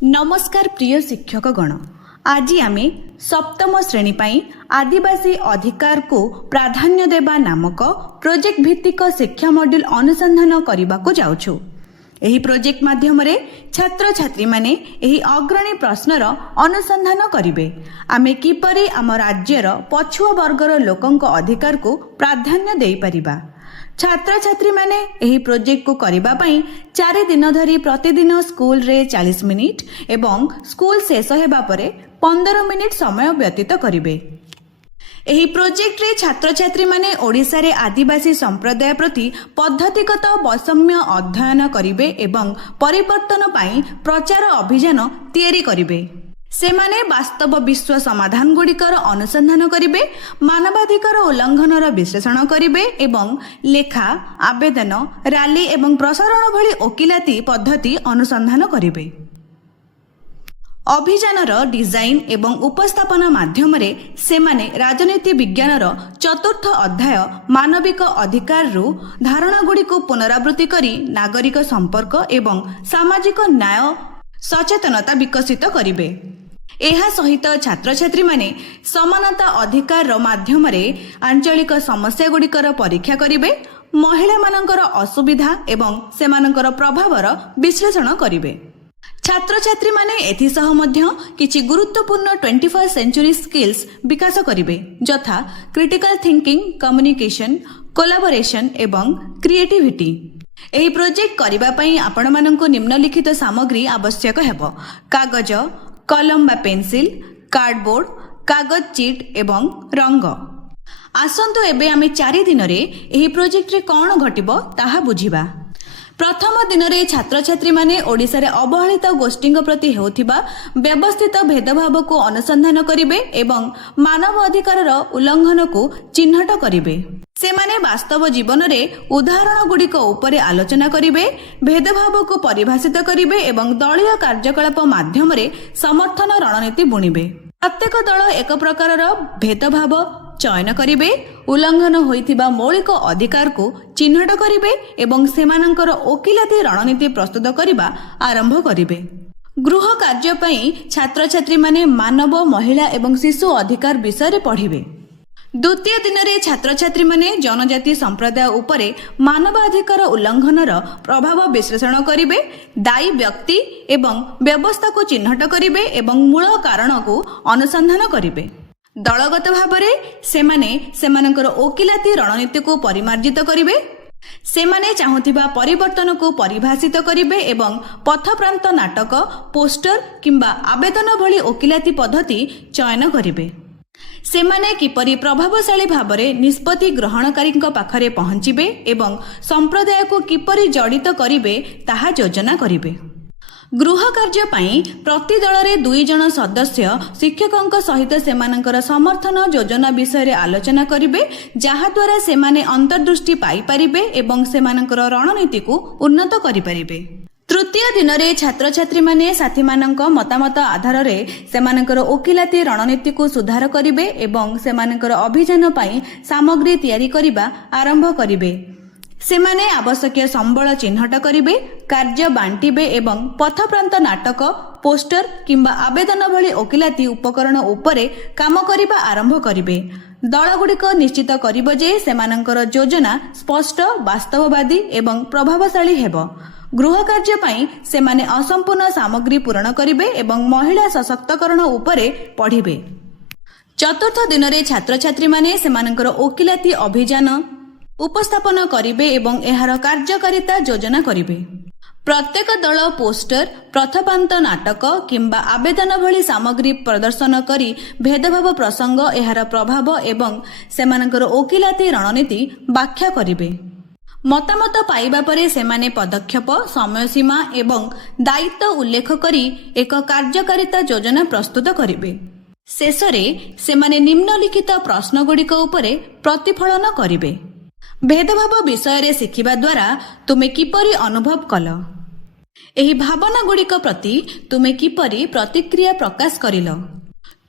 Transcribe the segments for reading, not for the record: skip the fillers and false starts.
नमस्कार प्रिय शिक्षकगण, आज आमे सप्तम श्रेणी पाई आदिवासी अधिकार को प्राधान्य देबा नामक प्रोजेक्ट भित्तिक शिक्षा मॉड्यूल अनुसंधान करने को जाउछु। एही प्रोजेक्ट माध्यम रे छात्र छात्री माने एही अग्रणी प्रश्नर अनुसंधान करिवे। आमे किपरि आम राज्यर पछुआ वर्गर लोकंक अधिकार को प्राधान्य देई परिबा। छात्र छात्री माने एही प्रोजेक्ट को करिबा पई 4 दिन धरी प्रतिदिन स्कूल रे 40 मिनिट एवं स्कूल शेष हेबा परे 15 मिनिट समय व्यतीत करिवे। एही प्रोजेक्ट रे छात्र छात्री माने ओडिसा रे आदिवासी संप्रदाय प्रति पद्धतिगत वैषम्य अध्ययन करिवे एवं परिवर्तन पाई प्रचार अभियान तैयारी करिवे। सेमाने वास्तव विश्व समाधान गुड़िकर अनुसंधान करिवे, मानवाधिकार उल्लंघनर विश्लेषण करिवे एवं लेखा, आवेदन, रैली एवं प्रसारण भली ओकिलाती पद्धति अनुसंधान करिवे। अभियानर डिजाइन एवं उपस्थापना माध्यम रे सेमाने राजनीति विज्ञानर चतुर्थ अध्याय मानविक अधिकार रु धारणा गुड़ी को पुनरावृत्ति करी नागरिक संपर्क एवं सामाजिक न्याय सचेतनता विकसित करिवे। एहा सहित छात्र छात्री माने समानता अधिकार माध्यम रे आंचलिक समस्या गुड़िकर परीक्षा करिवे, महिला मानकर असुविधा एवं सेमानकर प्रभावर विश्लेषण करिवे। छात्र छात्री माने एथि सह मध्य किछि गुरुत्वपूर्ण 21st सेंचुरी स्किल्स विकास करिवे, यथा क्रिटिकल थिंकिंग, कम्युनिकेशन, कोलाबोरेशन एवं क्रिएटिविटी। एही प्रोजेक्ट करिबा पई आपण माननको निम्नलिखित सामग्री आवश्यक हेबो: कागज, कलम बा पेंसिल, कार्डबोर्ड, कागज चीट एवं रंग। आसंतु एबे आमे 4 दिन रे एही प्रोजेक्ट रे कोन घटिबो ताहा बुझिबा। प्रथम दिन रे छात्र छात्री माने ओडिसा रे अवहेलित गोष्ठी प्रति हेउथिबा व्यवस्थित भेदभाव को अनुसंधान करिवे एवं मानव अधिकार उल्लंघन को चिन्हट करिवे। सेमाने वास्तव जीवन रे उदाहरण गुड़िक उपरे आलोचना करिवे, भेदभाव को परिभाषित करिवे एवं दलीय कार्यकलाप माध्यम रे समर्थन रणनीति बुणिवे। प्रत्येक दल एक प्रकारर भेदभाव चयन करिवे, उल्लंघन होइथिबा मौलिक अधिकार को चिन्हट करिवे एवं सेमानंकर ओकिलाती रणनीति प्रस्तुत करिबा आरंभ करिवे। गृह कार्य पई छात्र छात्री माने मानव, महिला एवं शिशु अधिकार विषय रे पढ़िवे। द्वितीय दिन रे छात्र छात्री माने जनजाति संप्रदाय उपरे मानवाधिकार उल्लंघनर प्रभाव विश्लेषण करिवे, दायी व्यक्ति एवं व्यवस्था को चिन्हट करिवे एवं मूल कारण को अनुसंधान करिवे। दलगत भावरे सेमाने सेमानकर ओकिलाती रणनीति को परिमार्जित करिवे। सेमाने चाहुथिबा परिवर्तन को परिभाषित करिवे एवं पथप्रांत नाटक, पोस्टर किंबा आवेदन भली ओकिलाती पद्धति चयन करिवे। सेमाने किपरि प्रभावशाली भावरे निष्पत्ति ग्रहणकारी पाखरे पहुंचिबे एवं संप्रदाय को किपरि जड़ित करिवे ताहा योजना करिवे। गृह कार्य पाई प्रति दल रे 2 जन सदस्य शिक्षकंक सहित सेमानकर समर्थन योजना विषय रे आलोचना करिवे, जहा द्वारा सेमाने अंतर्दृष्टि पाई परिबे एवं सेमानकर रणनीति को उन्नत करि परिबे। तृतीय दिन रे छात्र छात्री माने साथी मानक मतामत आधार रे सेमानकर ओकिलाती रणनीति को सुधार करिवे एवं सेमानकर अभियान पाई सामग्री तैयारी करिबा आरंभ करिवे। सेमाने आवश्यक संबल चिन्हट करिवे, कार्य बांटिबे एवं पथप्रांत नाटक, पोस्टर किंबा आवेदन भली ओकिलाती उपकरण उपरे काम करिबा आरंभ करिवे। दल गुड़िक निश्चित करिबो जे सेमानकर योजना स्पष्ट, वास्तववादी एवं प्रभावशाली हेबो। गृह कार्य पाई सेमाने असंपूर्ण सामग्री पूरण करिवे एवं महिला सशक्तिकरण उपरे पढ़िवे। चतुर्थ दिन रे छात्र छात्री माने सेमानकर ओकिलाती अभियान उपस्थापन करिवे एवं एहार कार्यकारिता योजना करिवे। प्रत्येक दल पोस्टर, पथप्रांत नाटक किंबा आवेदन भली सामग्री प्रदर्शन करी भेदभाव प्रसंग, एहार प्रभाव एवं सेमानकर ओकिलाती रणनीति व्याख्या करिवे। मतामत पाइबा परे सेमाने पदक्षेप, समयसीमा एवं दायित्व उल्लेख करी एक कार्यकारिता योजना प्रस्तुत करिवे। शेषरे सेमाने निम्नलिखित प्रश्न गुड़िक उपरे प्रतिफलन करिवे। भेदभाव विषय रे शिखिबा द्वारा तुमे किपरि अनुभव कल? एही भावना गुड़िक प्रति तुमे किपरि प्रतिक्रिया प्रकाश करिल?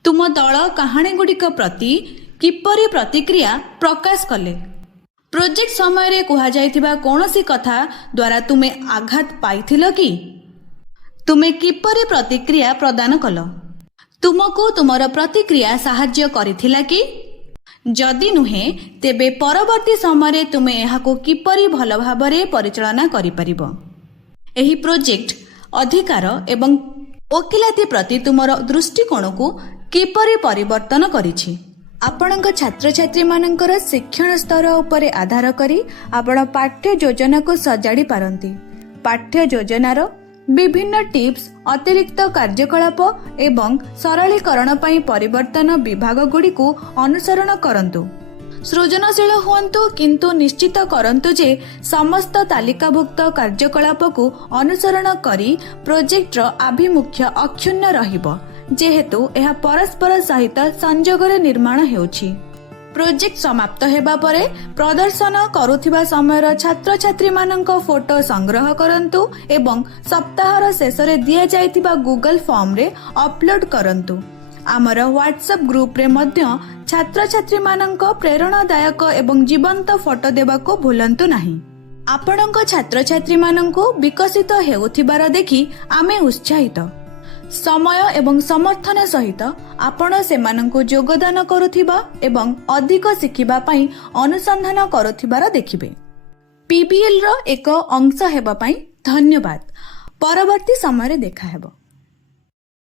तुम दल कहानी गुड़िक प्रति किपरि प्रतिक्रिया प्रकाश कले? प्रोजेक्ट समय रे कुहा जायथिबा कोनोसी कथा द्वारा तुमे आघात पाइथिल कि? ତୁମେ କିପରି ପ୍ରତିକ୍ରିୟା ପ୍ରଦାନ କଲ? ତୁମକୁ ତୁମର ପ୍ରତିକ୍ରିୟା ସାହାଯ୍ୟ କରିଥିଲା କି? ଯଦି ନୁହେଁ, ତେବେ ପରବର୍ତ୍ତୀ ସମୟରେ ତୁମେ ଏହାକୁ କିପରି ଭଲ ଭାବରେ ପରିଚାଳନା କରିପାରିବ? ଏହି ପ୍ରୋଜେକ୍ଟ ଅଧିକାର ଏବଂ ଓକିଲାତି ପ୍ରତି ତୁମର ଦୃଷ୍ଟିକୋଣକୁ କିପରି ପରିବର୍ତ୍ତନ କରିଛି? ଆପଣଙ୍କ ଛାତ୍ରଛାତ୍ରୀମାନଙ୍କର ଶିକ୍ଷଣ ସ୍ତର ଉପରେ ଆଧାର କରି ଆପଣ ପାଠ୍ୟ ଯୋଜନାକୁ ସଜାଡ଼ି ପାରନ୍ତି। ପାଠ୍ୟ ଯୋଜନାର ବିଭିନ୍ନ ଟିପ୍ସ, ଅତିରିକ୍ତ କାର୍ଯ୍ୟକଳାପ ଏବଂ ସରଳୀକରଣ ପାଇଁ ପରିବର୍ତ୍ତନ ବିଭାଗଗୁଡ଼ିକୁ ଅନୁସରଣ କରନ୍ତୁ। ସୃଜନଶୀଳ ହୁଅନ୍ତୁ, କିନ୍ତୁ ନିଶ୍ଚିତ କରନ୍ତୁ ଯେ ସମସ୍ତ ତାଲିକାଭୁକ୍ତ କାର୍ଯ୍ୟକଳାପକୁ ଅନୁସରଣ କରି ପ୍ରୋଜେକ୍ଟର ଆଭିମୁଖ୍ୟ ଅକ୍ଷୁଣ୍ଣ ରହିବ, ଯେହେତୁ ଏହା ପରସ୍ପର ସହିତ ସଂଯୋଗରେ ନିର୍ମାଣ ହେଉଛି। ପ୍ରୋଜେକ୍ଟ ସମାପ୍ତ ହେବା ପରେ ପ୍ରଦର୍ଶନ କରୁଥିବା ସମୟର ଛାତ୍ରଛାତ୍ରୀମାନଙ୍କ ଫଟୋ ସଂଗ୍ରହ କରନ୍ତୁ ଏବଂ ସପ୍ତାହର ଶେଷରେ ଦିଆଯାଇଥିବା ଗୁଗଲ ଫର୍ମରେ ଅପଲୋଡ୍ କରନ୍ତୁ। ଆମର ହ୍ୱାଟ୍ସଆପ୍ ଗ୍ରୁପରେ ମଧ୍ୟ ଛାତ୍ରଛାତ୍ରୀମାନଙ୍କ ପ୍ରେରଣାଦାୟକ ଏବଂ ଜୀବନ୍ତ ଫଟୋ ଦେବାକୁ ଭୁଲନ୍ତୁ ନାହିଁ। ଆପଣଙ୍କ ଛାତ୍ରଛାତ୍ରୀମାନଙ୍କୁ ବିକଶିତ ହେଉଥିବାର ଦେଖି ଆମେ ଉତ୍ସାହିତ। ସମୟ ଏବଂ ସମର୍ଥନ ସହିତ ଆପଣ ସେମାନଙ୍କୁ ଯୋଗଦାନ କରୁଥିବା ଏବଂ ଅଧିକ ଶିଖିବା ପାଇଁ ଅନୁସନ୍ଧାନ କରୁଥିବାର ଦେଖିବେ। PBLର ଏକ ଅଂଶ ହେବା ପାଇଁ ଧନ୍ୟବାଦ। ପରବର୍ତ୍ତୀ ସମୟରେ ଦେଖାହେବ।